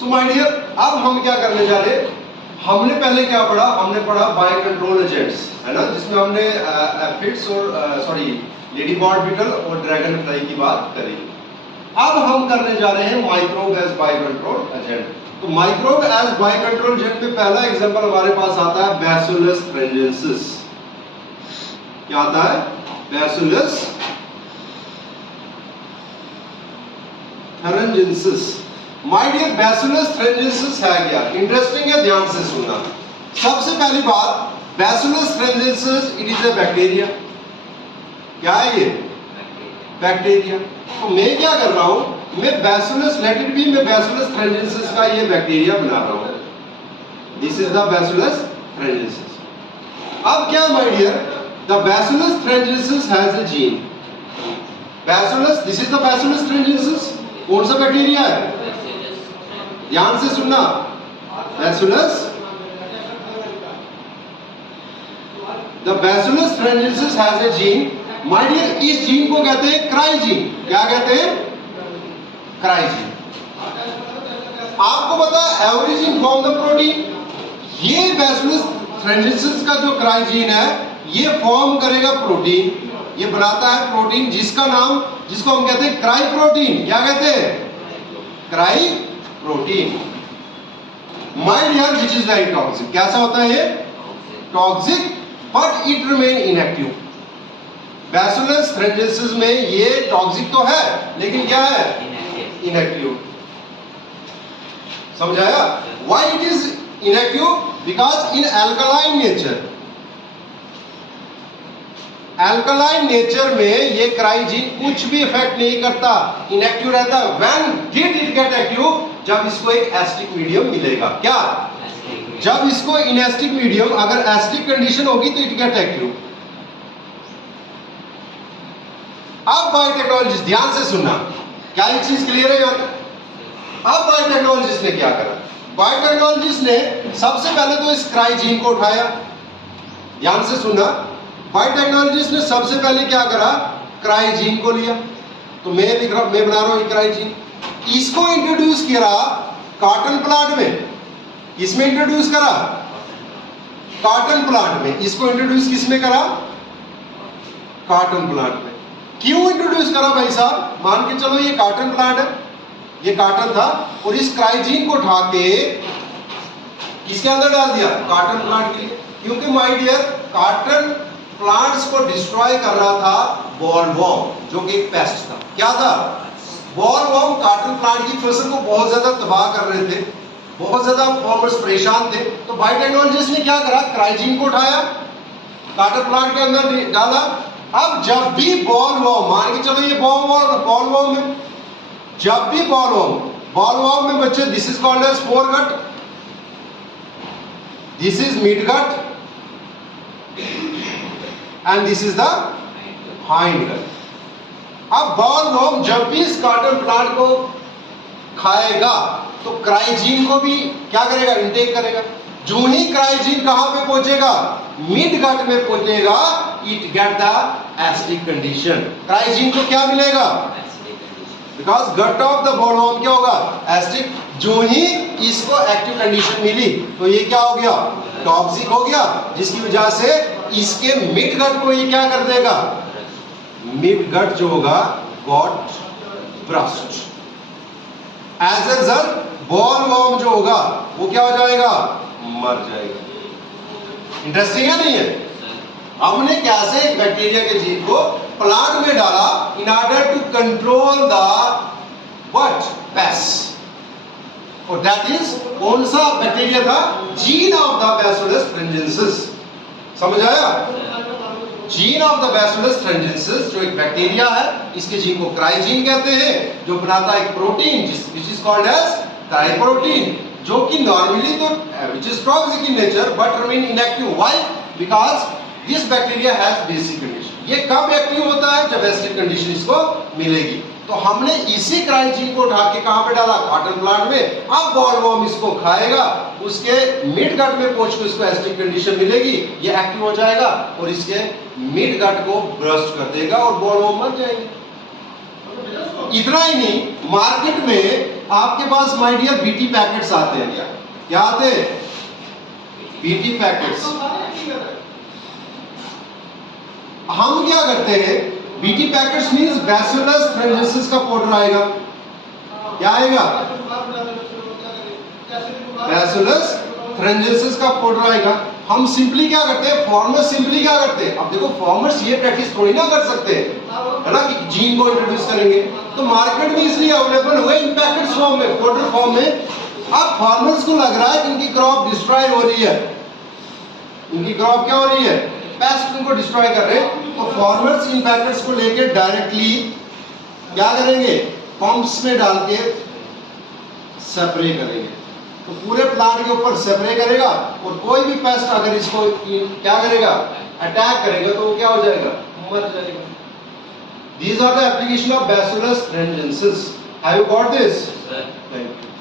So my dear, अब हम क्या करने जा रहे हैं, हमने पहले क्या पढ़ा, हमने पढ़ा बायो कंट्रोल एजेंट्स, है ना, जिसमें हमने एफिड्स और लेडी बर्ड बीटल और ड्रैगन फ्लाई की बात करी। अब हम करने जा रहे हैं microbe as bio control agent. तो microbe as bio control agent में पहला एग्जांपल हमारे पास आता है बैसिलस थ्रेंजिएंसिस। क्या आता है? बैसिलस थ्रेंजिएंसिस। माय डियर, बैसिलस थ्रेंजिएंसिस है क्या? इंटरेस्टिंग है, ध्यान से सुनना। सबसे पहली बात, Bacillus thuringiensis it is a bacteria. क्या है ये? बैक्टीरिया। तो मैं क्या कर रहा हूं, मैं बैसिलस लेट इट बी, मैं बैसिलस थ्रेंजिएंसिस का ये बैक्टीरिया बना रहा हूं। This is the Bacillus thuringiensis. अब क्या my dear, the Bacillus thuringiensis has a gene. Bacillus, this is the Bacillus thuringiensis. कौन सा बैक्टीरिया है? ध्यान से सुनना, Bacillus, the Bacillus thuringiensis has a gene. My dear, इस जीन को कहते हैं क्राइजीन। क्या कहते हैं? क्राइजीन। आपको पता है एवरीजीन फॉर्म द प्रोटीन। ये बैसिलस थ्रेंजिएंसिस का जो क्राइजीन है ये फॉर्म करेगा प्रोटीन, ये बनाता है प्रोटीन जिसका नाम, जिसको हम कहते हैं क्राई प्रोटीन। क्या कहते हैं? Cry protein. My dear, which is very toxic. कैसा होता है ये? Toxic, but it remain inactive. Bacillus thuringiensis में ये टॉक्सिक तो है लेकिन क्या है? इनएक्टिव। समझ आया? Why it is inactive? Because in alkaline nature, alkaline nature में ये क्राइजीन कुछ भी इफेक्ट नहीं करता, इनएक्टिव रहता है। When did it get active? जब इसको एक एसिडिक मीडियम मिलेगा। क्या? जब इसको इनएसिडिक मीडियम, अगर एसिडिक कंडीशन होगी तो इट गेट एक्टिव। अब बायोटेक्नोलॉजिस्ट, ध्यान से सुनना, क्या ये चीज क्लियर है यहाँ? अब बायोटेक्नोलॉजिस्ट ने क्या करा? बायोटेक्नोलॉजिस्ट ने सबसे पहले तो इस क्राइजीन को उठाया। ध्यान से सुनना, बायोटेक्नोलॉजिस्ट ने सबसे पहले क्या करा? क्राइजीन को लिया। तो मैं लिख रहा, मैं बना रहा हूं क्राइजीन। इसको इंट्रोड्यूस किया कॉटन प्लांट में। किसमें इंट्रोड्यूस करा? कॉटन प्लांट में। इसको इंट्रोड्यूस किसमें करा? कॉटन प्लांट में। क्यों इंट्रोड्यूस करा भाई साहब? मान के चलो ये कॉटन प्लांट है, ये कॉटन था, और इस क्राइजीन को उठा के किसके अंदर डाल दिया? कॉटन प्लांट के लिए। क्योंकि माय डियर, कॉटन प्लांट्स को डिस्ट्रॉय कर रहा था बॉलवॉर्म, जो कि एक पेस्ट था। क्या था? बॉलवॉर्म कॉटन प्लांट की फसल को बहुत ज्यादा तबाह कर रहे थे, बहुत ज्यादा फार्मर्स परेशान थे। तो बायोटेक्नोलॉजिस्ट ने क्या करा? क्राइजीन को उठाया, कॉटन प्लांट के अंदर डाला। अब जब भी बॉलवॉर्म, मान के चलो ये बॉलवॉर्म है, जब भी बॉलवॉर्म में बच्चे, this is called as foregut, this is midgut and this is the hindgut. अब बॉलवॉर्म जब भी इस कॉटन प्लांट को खाएगा तो क्राइजीन को भी क्या करेगा? इनटेक करेगा। जो ही क्राइजीन कहां पे पहुंचेगा? मिड गट में पहुंचेगा, it get the acidic condition. Cry gene को क्या मिलेगा? Because gut of the bollworm क्या होगा? एसिडिक। जो ही इसको एक्टिव कंडीशन मिली तो ये क्या हो गया? टॉक्सिक हो गया, जिसकी वजह से इसके मिड गट को ये क्या कर देगा? मिड गट जो होगा got burst. As a result bollworm जो होगा वो क्या हो जाएगा? मर जाएगा। इंटरेस्टिंग है नहीं है? हमने कैसे एक बैक्टीरिया के जीन को प्लांट में डाला in order to control the what? Pest. और दैट इज कौन सा बैक्टीरिया था? Gene of the Bacillus thuringiensis. समझ आया? Gene of the Bacillus thuringiensis जो एक बैक्टीरिया है, इसके जीन को क्राइजीन कहते हैं, जो बनाता है एक protein which is called as cry protein, जो कि नॉर्मली तो which is toxic in nature but remain inactive. Why? Because this bacteria has basic condition. ये कब एक्टिव होता है? जब एसिडिक कंडीशन इसको मिलेगी। तो हमने इसी क्राइजीन को उठा के कहां पे डाला? कॉटन प्लांट में। अब बॉलवॉर्म इसको खाएगा, उसके मिड गट में पहुंच के इसको एसिडिक कंडीशन मिलेगी, ये एक्टिव हो जाएगा और इसके मिड गट को ब्रस्ट कर देगा और बॉलवॉर्म मर जाएंगे। इतना ही नहीं, मार्केट में आपके पास माय डियर बीटी पैकेट्स आते हैं क्या आते हैं? BT packets. हम क्या करते हैं, BT packets means bacillus thuringiensis का पाउडर आएगा। क्या आएगा? बैसिलस थ्रेंजिएंसिस का पाउडर आएगा। हम सिंपली क्या करते हैं, फार्मर्स सिंपली क्या करते हैं, अब देखो फार्मर्स ये प्रैक्टिस थोड़ी ना कर सकते है ना कि जीन को इंट्रोड्यूस करेंगे, तो मार्केट में इसलिए अवेलेबल हुए इन पैकेट्स फॉर्म में, पाउडर फॉर्म में। अब फार्मर्स को लग रहा है कि इनकी क्रॉप डिस्ट्रॉय हो रही है, इनकी क्रॉप क्या हो रही है, पेस्ट इनको डिस्ट्रॉय कर रहे हैं, तो फार्मर्स इन पैकेट्स को लेके डायरेक्टली क्या करेंगे, पंप्स में डाल के स्प्रे करेंगे, तो पूरे प्लांट के ऊपर स्प्रे करेगा, और कोई भी पेस्ट अगर इसको क्या करेगा, अटैक करेगा, तो वो क्या हो जाएगा, मर जाएगा। These are the application of Bacillus thuringiensis. Have you got this? Thank you.